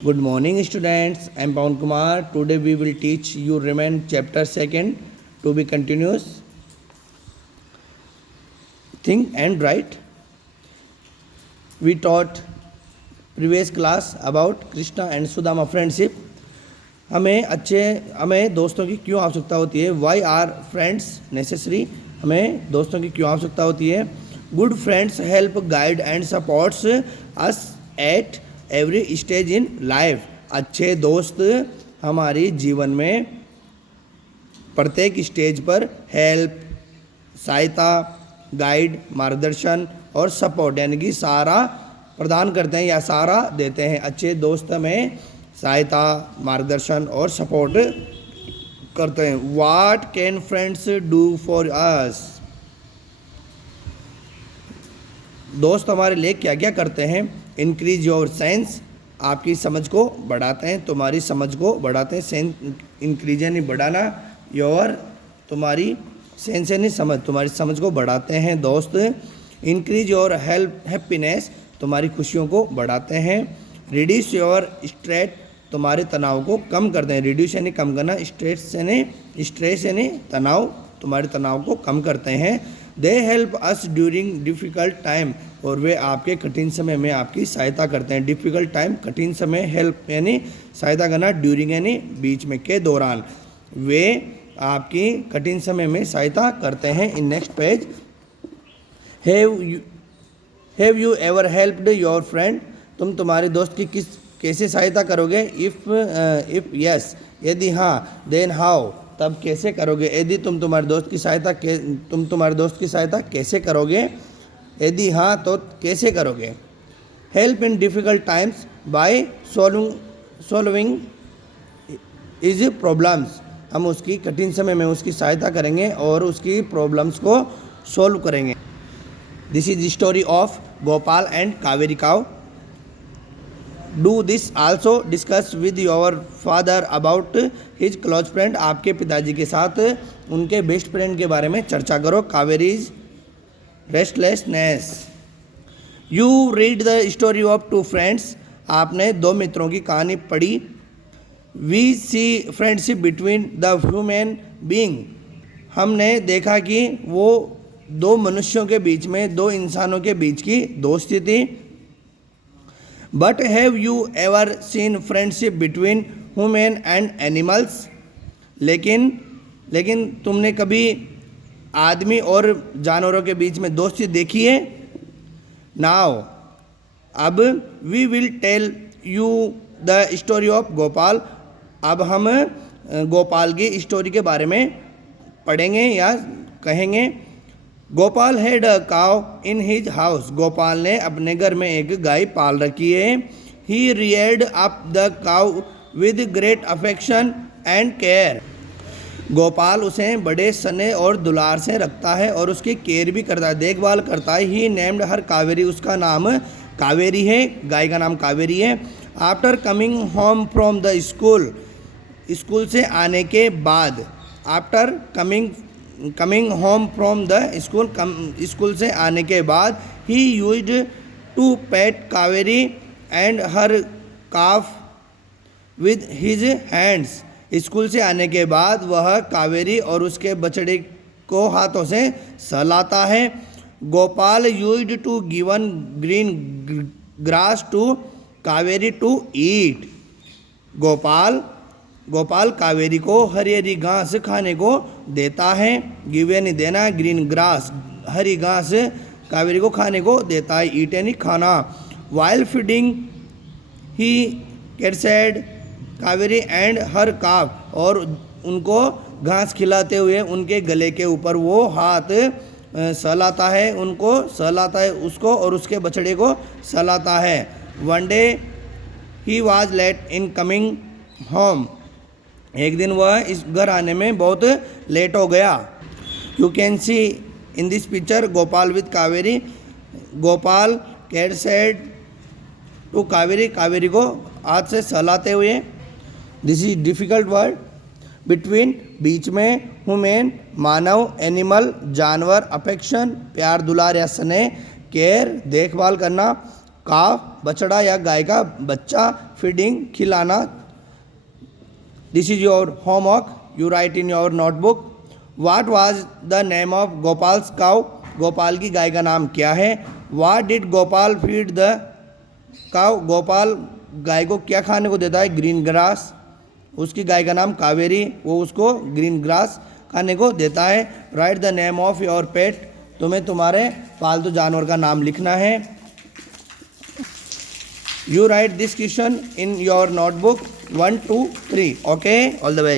Good morning, students. I am Pawan Kumar. Today we will teach you remain chapter second to be continuous. Think and write. We taught previous class about Krishna and Sudama friendship. हमें दोस्तों की क्यों आवश्यकता होती है? Why are friends necessary? हमें दोस्तों की क्यों आवश्यकता होती है? Good friends help guide and supports us at every stage in life. अच्छे दोस्त हमारी जीवन में प्रत्येक स्टेज पर हेल्प, सहायता, गाइड, मार्गदर्शन और सपोर्ट यानी कि सहारा प्रदान करते हैं या सहारा देते हैं. अच्छे दोस्त हमें सहायता, मार्गदर्शन और सपोर्ट करते हैं. What can friends do for us? दोस्त हमारे लिए क्या क्या करते हैं? इंक्रीज योर सेंस, आपकी समझ को बढ़ाते हैं, तुम्हारी समझ को बढ़ाते हैं. सेंस इंक्रीज यानी बढ़ाना, योर तुम्हारी सेंस यानी समझ, तुम्हारी समझ को बढ़ाते हैं दोस्त. इंक्रीज योर हैप्पीनेस, तुम्हारी खुशियों को बढ़ाते हैं. रिड्यूस योर स्ट्रेस, तुम्हारे तनाव को कम करते हैं. रिड्यूस यानी कम करना, स्ट्रेस यानी तनाव, तुम्हारे तनाव को कम करते हैं. They help us during difficult time, और वे आपके कठिन समय में आपकी सहायता करते हैं. डिफ़िकल्ट टाइम, कठिन समय, हेल्प यानी सहायता करना, ड्यूरिंग यानी बीच में, के दौरान. वे आपकी कठिन समय में सहायता करते हैं. In next page, have you ever helped your friend? तुम तुम्हारे दोस्त की कैसे सहायता करोगे? इफ़ यस, यदि हाँ, देन हाउ, तब कैसे करोगे? यदि तुम तुम्हारे दोस्त की सहायता कैसे करोगे? यदि हाँ तो कैसे करोगे? Help in difficult times by solving is problems, हम उसकी कठिन समय में उसकी सहायता करेंगे और उसकी प्रॉब्लम्स को सॉल्व करेंगे. This is the story of Gopal and Kaveri काव. Do this also discuss with your father about his close friend, आपके पिताजी के साथ उनके बेस्ट फ्रेंड के बारे में चर्चा करो. Kaveri's restlessness. You read the story of two friends, आपने दो मित्रों की कहानी पढ़ी. We see friendship between the human being, हमने देखा कि वो दो मनुष्यों के बीच में, दो इंसानों के बीच की दोस्ती थी. But have you ever seen friendship between human and animals, लेकिन तुमने कभी आदमी और जानवरों के बीच में दोस्ती देखी है? नाउ, अब we will tell you the story of Gopal, अब हम गोपाल की स्टोरी के बारे में पढ़ेंगे या कहेंगे. गोपाल हैड अ काव इन हिज हाउस, गोपाल ने अपने घर में एक गाय पाल रखी है. ही रियर्ड अप द काव with great affection and care, Gopal उसे बड़े स्नेह और दुलार से रखता है और उसकी केयर भी करता है, देखभाल करता है. ही नेम्ड हर कावेरी, उसका नाम कावेरी है, गाय का नाम कावेरी है. After coming home from the school, school से आने के बाद, after coming home from the school, school से आने के बाद, he used to pet Kaveri and her calf with his hands, school से आने के बाद वह कावेरी और उसके बछड़े को हाथों से सहलाता है. Gopal used to given green grass to Kaveri to eat, Gopal Kaveri को हरी हरी घास खाने को देता है. गिव यानी देना, ग्रीन ग्रास हरी घास कावेरी को खाने को देता है. ईट यानी खाना. While feeding he caressed Kaveri and her calf, और उनको घास खिलाते हुए उनके गले के ऊपर वो हाथ सहलाता है, उनको सहलाता है, उसको और उसके बछड़े को सहलाता है. One day he was late in coming home, एक दिन वह इस घर आने में बहुत लेट हो गया. You can see in this picture Gopal with Kaveri, Gopal caressed to Kaveri, Kaveri को हाथ से सहलाते हुए. This is difficult word. Between, बीच में, ह्यूमन मानव, एनिमल जानवर, अफेक्शन प्यार दुलार या स्नेह, केयर देखभाल करना, काफ बछड़ा या गाय का बच्चा, फीडिंग, खिलाना. This is your homework. You write in your notebook. What was the name of Gopal's cow. Gopal की गाय का नाम क्या है. What did Gopal feed the cow. Gopal गाय को क्या खाने को देता है. Green grass. उसकी गाय का नाम कावेरी, वो उसको ग्रीन ग्रास खाने को देता है. Right the name of your पेट. तुम्हें तुम्हारे पालतू जानवर का नाम लिखना है. You right this question in your notebook 1, 2, 3. Okay, all the best.